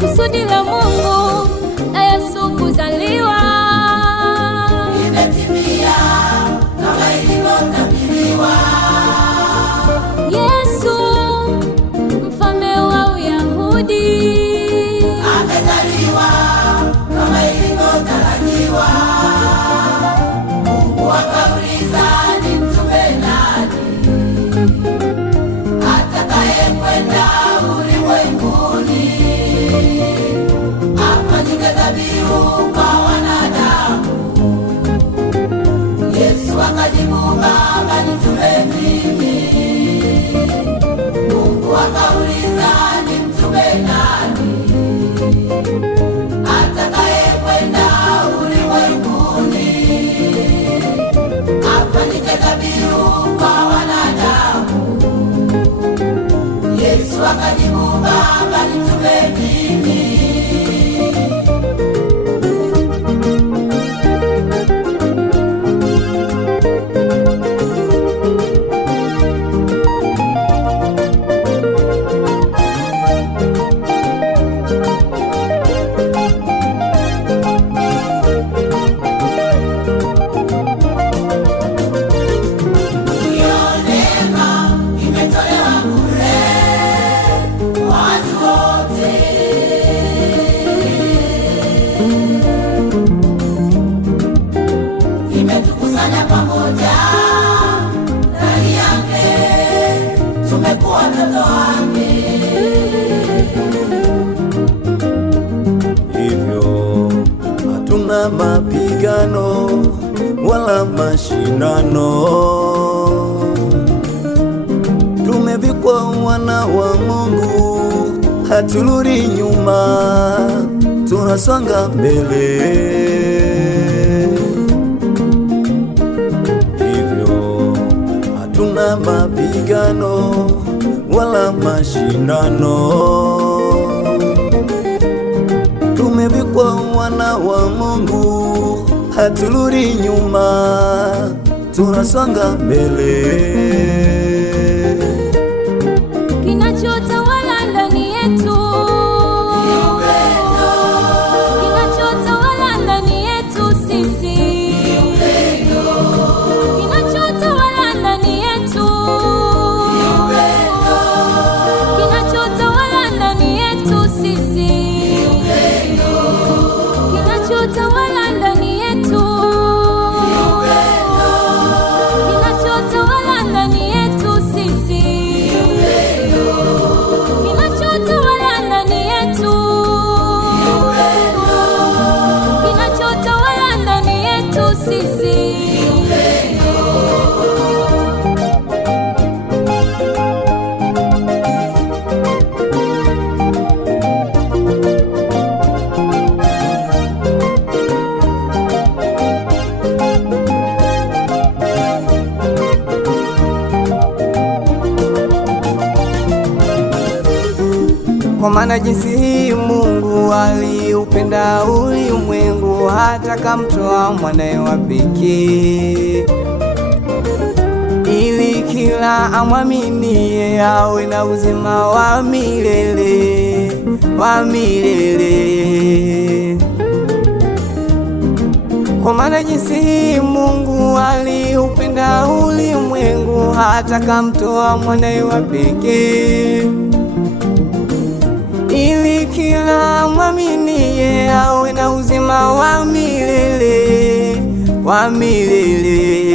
Kusudi la Mungu na Yesu kuzaliwa limetimia kama ilivyotabiriwa. Yesu mfalme wa Uyahudi amezaliwa kama ilivyotarajiwa. Mungu akauliza, ni mtume nani atakayekwenda ulimwenguni afanyike dhabihu kwa wanadamu? Yesu akajibu, Baba, nitume mimi. Mungu akauliza, ni mtume nani atakayekwenda ulimwenguni afanyike dhabihu kwa wanadamu? Yesu akajibu, Baba, nitume mimi. Hivyo hatuna mapigano wala mashindano, tumevikwa wana wa Mungu, haturudi nyuma, tunasonga mbele. Hivyo hatuna mapigano wala mashindano, tumevikwa wana wa Mungu, haturudi nyuma, tunasonga mbele. Kinachotawala ndani yetu ni upendo. Kinachotawala ndani yetu sisi ni upendo. Kinachotawala ndani yetu ni upendo. Kinachotawala ndani yetu sisi ni upendo. Kinachotawala ndani yetu ni upendo. Kinachotawala ndani yetu sisi ni upendo. Kinachotawala ndani yetu ni upendo. Kinachotawala ndani yetu sisi ni upendo. Kwa maana jinsi hii Mungu aliupenda ulimwengu hata akamtoa mwanae wa pekee, ili kila amwaminie awe na uzima wa milele, wa milele. Kwa maana jinsi hii Mungu aliupenda ulimwengu hata akamtoa mwanae wa pekee, ila mwaminie awe na uzima wa milele, wa milele.